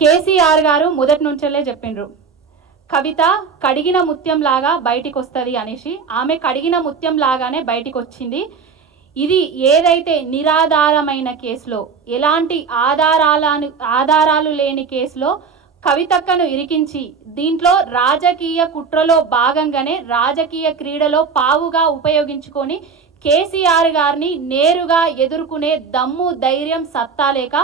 కేసీఆర్ గారు మొదటి నుంచెల్లే చెప్పిండ్రు కవిత కడిగిన ముత్యం లాగా బయటికి వస్తుంది అనేసి. ఆమె కడిగిన ముత్యం లాగానే బయటికి వచ్చింది. ఇది ఏదైతే నిరాధారమైన కేసులో, ఎలాంటి ఆధారాలు లేని కేసులో కవితక్కను ఇరికించి దీంట్లో రాజకీయ కుట్రలో భాగంగానే రాజకీయ క్రీడలో పావుగా ఉపయోగించుకొని కేసీఆర్ గారిని నేరుగా ఎదుర్కొనే దమ్ము, ధైర్యం, సత్తా లేక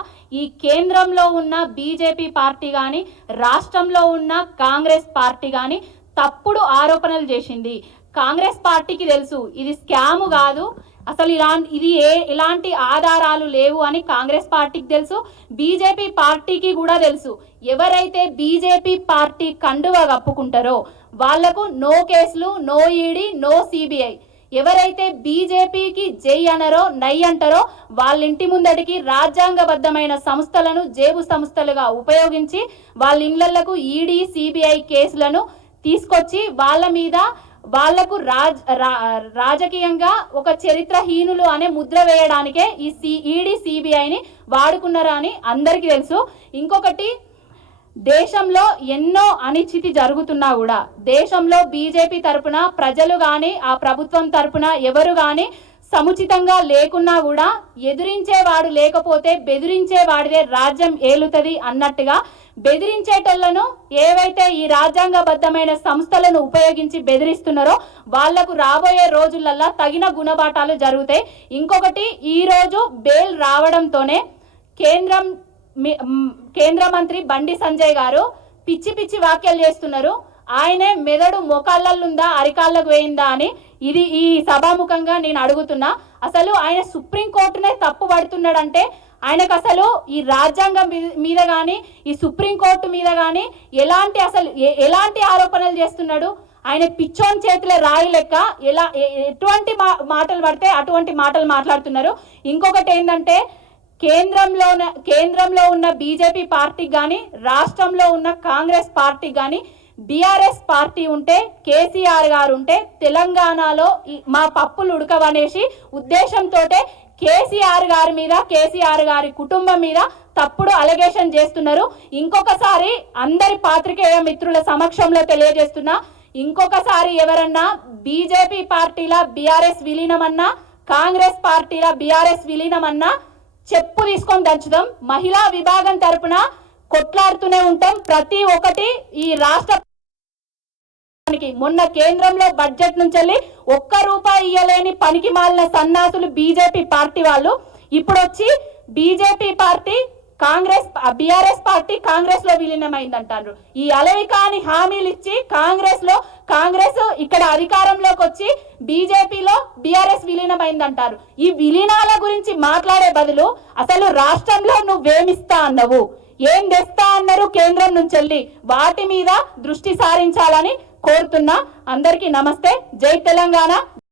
ఈ కేంద్రంలో ఉన్న బీజేపీ పార్టీ కానీ రాష్ట్రంలో ఉన్న కాంగ్రెస్ పార్టీ కానీ తప్పుడు ఆరోపణలు చేసింది. కాంగ్రెస్ పార్టీకి తెలుసు ఇది స్కాము కాదు, అసలు ఎలాంటి ఆధారాలు లేవు అని కాంగ్రెస్ పార్టీకి తెలుసు, బీజేపీ పార్టీకి కూడా తెలుసు. ఎవరైతే బీజేపీ పార్టీ కండువ కప్పుకుంటారో వాళ్లకు నో కేసులు, నో ఈడీ, నో సిబిఐ. ఎవరైతే బీజేపీకి జై అనరో, నై అంటారో వాళ్ళ ఇంటి ముందటికి రాజ్యాంగబద్ధమైన సంస్థలను జేబు సంస్థలుగా ఉపయోగించి వాళ్ళ ఇళ్లకు ఈడీ, సిబిఐ కేసులను తీసుకొచ్చి వాళ్ళ మీద వాళ్లకు రాజకీయంగా ఒక చరిత్రహీనులు అనే ముద్ర వేయడానికే ఈ ఈడీ, సిబిఐని వాడుకున్నారని అందరికీ తెలుసు. ఇంకొకటి, దేశంలో ఎన్నో అనిశ్చితి జరుగుతున్నా కూడా దేశంలో బీజేపీ తరపున ప్రజలు కానీ ఆ ప్రభుత్వం తరపున ఎవరు కానీ సముచితంగా లేకున్నా కూడా ఎదురించేవాడు లేకపోతే బెదిరించేవాడిదే రాజ్యం ఏలుతుంది అన్నట్టుగా బెదిరించేటోళ్లను ఏవైతే ఈ రాజ్యాంగబద్ధమైన సంస్థలను ఉపయోగించి బెదిరిస్తున్నారో వాళ్లకు రాబోయే రోజులల్లా తగిన గుణపాఠాలు జరుగుతాయి. ఇంకొకటి, ఈరోజు బెయిల్ రావడంతోనే కేంద్ర మంత్రి బండి సంజయ్ గారు పిచ్చి పిచ్చి వ్యాఖ్యలు చేస్తున్నారు. ఆయనే మెదడు మోకాళ్ళుందా అరికాళ్ళకు వేయిందా అని ఈ సభాముఖంగా నేను అడుగుతున్నా. అసలు ఆయన సుప్రీంకోర్టునే తప్పు పడుతున్నాడంటే ఆయనకు అసలు ఈ రాజ్యాంగం మీద కానీ ఈ సుప్రీంకోర్టు మీద కానీ ఎలాంటి ఆరోపణలు చేస్తున్నాడు? ఆయన పిచ్చోన్ చేతిలో రాయి లెక్క ఎటువంటి మాటలు పడితే అటువంటి మాటలు మాట్లాడుతున్నారు. ఇంకొకటి ఏంటంటే, కేంద్రంలో ఉన్న బీజేపీ పార్టీకి కానీ రాష్ట్రంలో ఉన్న కాంగ్రెస్ పార్టీకి కానీ బీఆర్ఎస్ పార్టీ ఉంటే, కేసీఆర్ గారు ఉంటే తెలంగాణలో మా పప్పులు ఉడకవనేసి ఉద్దేశంతో కేసీఆర్ గారి మీద, కేసీఆర్ గారి కుటుంబం మీద తప్పుడు అలిగేషన్ చేస్తున్నారు. ఇంకొకసారి అందరి పాత్రికేయ మిత్రుల సమక్షంలో తెలియజేస్తున్నా, ఇంకొకసారి ఎవరన్నా బీజేపీ పార్టీల బీఆర్ఎస్ విలీనమన్నా, కాంగ్రెస్ పార్టీల బీఆర్ఎస్ విలీనమన్నా చెప్పు తీసుకొని దంచుదాం. మహిళా విభాగం తరపున కొట్లాడుతూనే ఉంటాం. ప్రతి ఒక్కటి ఈ రాష్ట్ర మొన్న కేంద్రంలో బడ్జెట్ నుంచి ₹1 ఇయ్యలేని పనికి మాలిన సన్నాసులు బీజేపీ పార్టీ వాళ్ళు ఇప్పుడు వచ్చి BJP party BRS party Congress లో విలీనమైందంటారు. ఈ అలవి కాని హామీలు ఇచ్చి కాంగ్రెస్ ఇక్కడ అధికారంలోకి వచ్చి బీజేపీలో బీఆర్ఎస్ విలీనమైందంటారు. ఈ విలీనాల గురించి మాట్లాడే బదులు అసలు రాష్ట్రంలో నువ్వేమిస్తా అన్నవు, ఏం తెస్తా అన్నారు కేంద్రం నుంచి, వాటి మీద దృష్టి సారించాలని కోరుతున్నా. అందరికీ నమస్తే. జై తెలంగాణ.